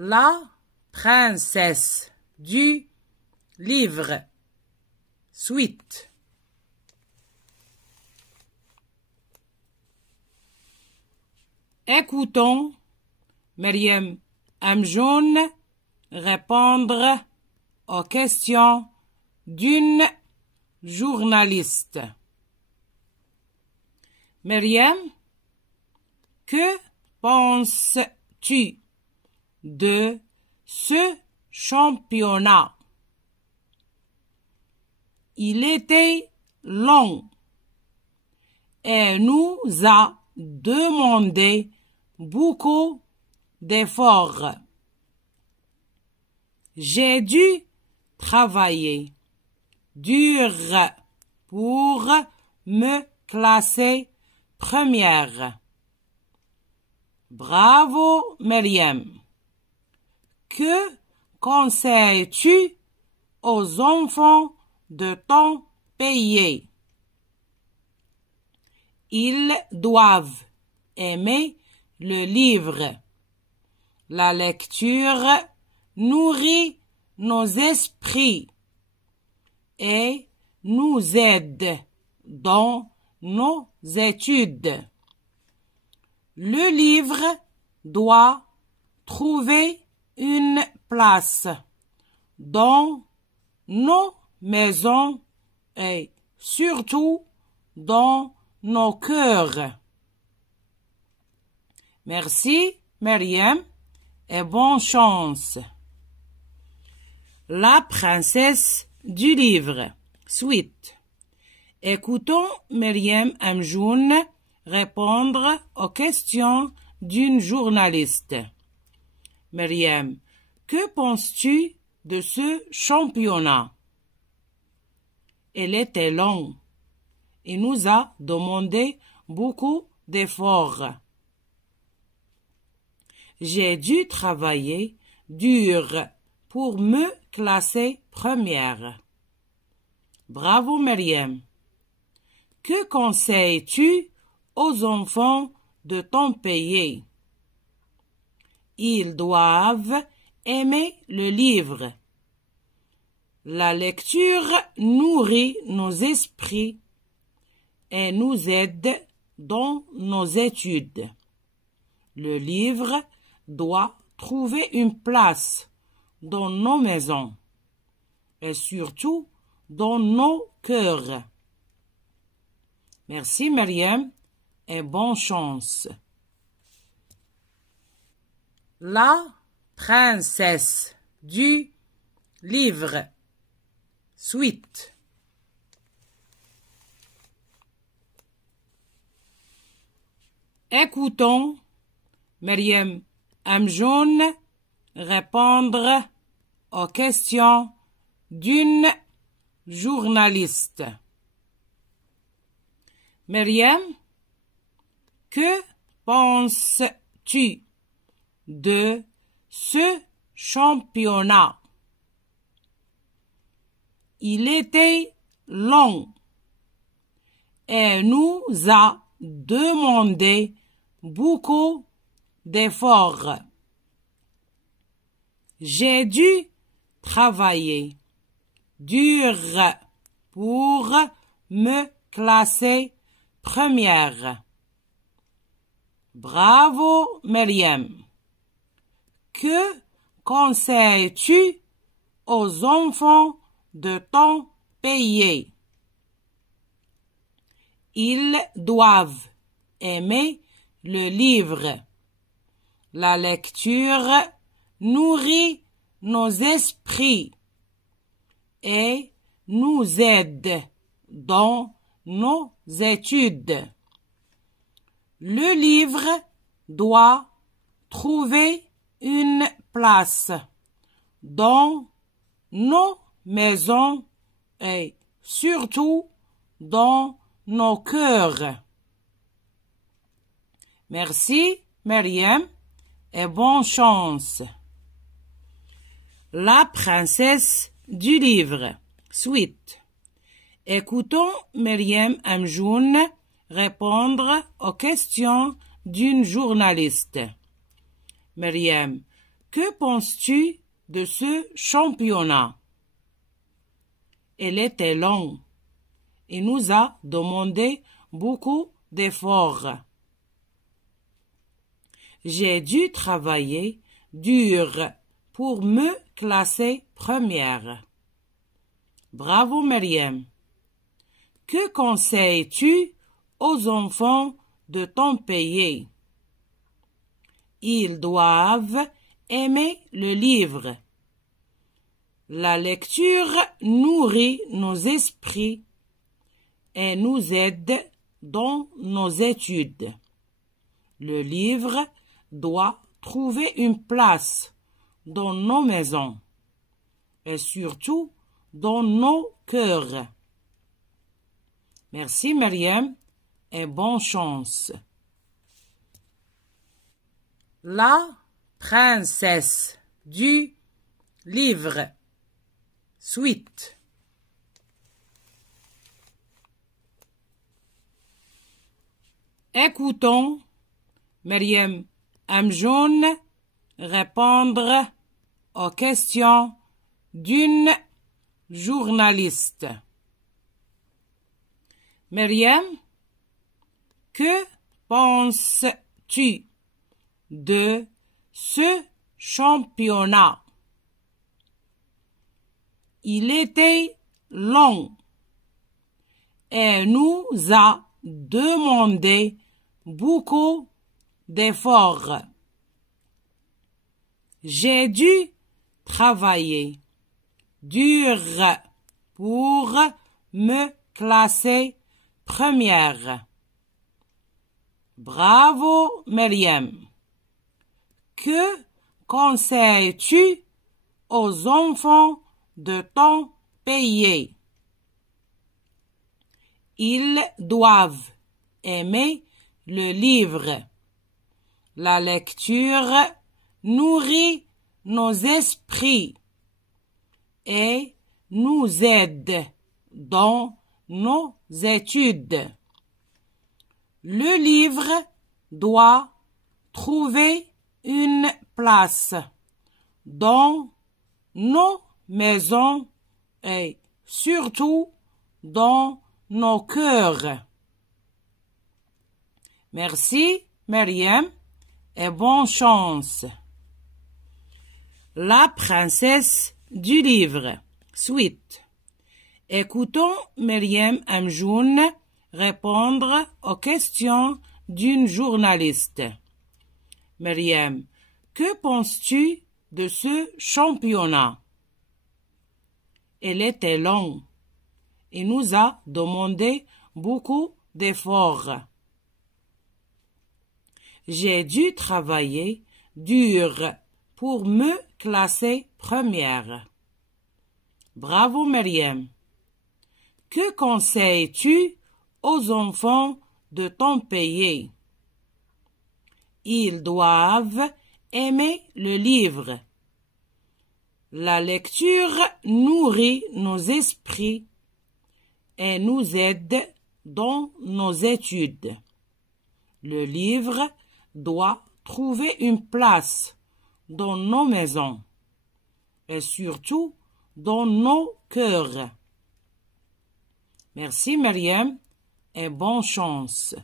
La princesse du livre. Suite. Écoutons Maryam Amjoun répondre aux questions d'une journaliste. Maryam, que penses-tu de ce championnat? Il était long et nous a demandé beaucoup d'efforts. J'ai dû travailler dur pour me classer première. Bravo, Maryam. Que conseilles-tu aux enfants de ton pays? Ils doivent aimer le livre. La lecture nourrit nos esprits et nous aide dans nos études. Le livre doit trouver une place dans nos maisons et surtout dans nos cœurs. Merci, Maryam, et bonne chance. La princesse du livre. Suite. Écoutons Maryam Amjoun répondre aux questions d'une journaliste. Maryam, que penses-tu de ce championnat? Elle était longue et nous a demandé beaucoup d'efforts. J'ai dû travailler dur pour me classer première. Bravo, Maryam. Que conseilles-tu aux enfants de ton pays? Ils doivent aimer le livre. La lecture nourrit nos esprits et nous aide dans nos études. Le livre doit trouver une place dans nos maisons et surtout dans nos cœurs. Merci, Maryam, et bonne chance. La princesse du livre. Suite. Écoutons Maryam Amjoun répondre aux questions d'une journaliste. Maryam, que penses-tu de ce championnat? Il était long et nous a demandé beaucoup d'efforts. J'ai dû travailler dur pour me classer première. Bravo, Maryam. Que conseilles-tu aux enfants de ton pays? Ils doivent aimer le livre. La lecture nourrit nos esprits et nous aide dans nos études. Le livre doit trouver une place dans nos maisons et surtout dans nos cœurs. Merci, Maryam, et bonne chance. La princesse du livre. Suite. Écoutons Maryam Amjoun répondre aux questions d'une journaliste. Maryam, Que penses-tu de ce championnat? Elle était longue et nous a demandé beaucoup d'efforts. J'ai dû travailler dur pour me classer première. Bravo, Myriam. Que conseilles-tu aux enfants de ton pays? Ils doivent aimer le livre. La lecture nourrit nos esprits et nous aide dans nos études. Le livre doit trouver une place dans nos maisons et surtout dans nos cœurs. Merci Myriam et bonne chance. La princesse du livre. Suite. Écoutons Myriam Amjoun répondre aux questions d'une journaliste. Myriam, que penses-tu de ce championnat? Il était long et nous a demandé beaucoup d'efforts. J'ai dû travailler dur pour me classer première. Bravo, Myriam. Que conseilles-tu aux enfants de ton pays? Ils doivent aimer le livre. La lecture nourrit nos esprits et nous aide dans nos études. Le livre doit trouver une place dans nos maisons et surtout dans nos cœurs. Merci, Myriam, et bonne chance. La princesse du livre. Suite. Écoutons Myriam Amjoun répondre aux questions d'une journaliste. Myriam, que penses-tu de ce championnat? Elle était longue et nous a demandé beaucoup d'efforts. J'ai dû travailler dur pour me classer première. Bravo Myriam. Que conseilles-tu aux enfants de ton pays? Ils doivent aimer le livre. La lecture nourrit nos esprits et nous aide dans nos études. Le livre doit trouver une place dans nos maisons et surtout dans nos cœurs. Merci Myriam et bonne chance.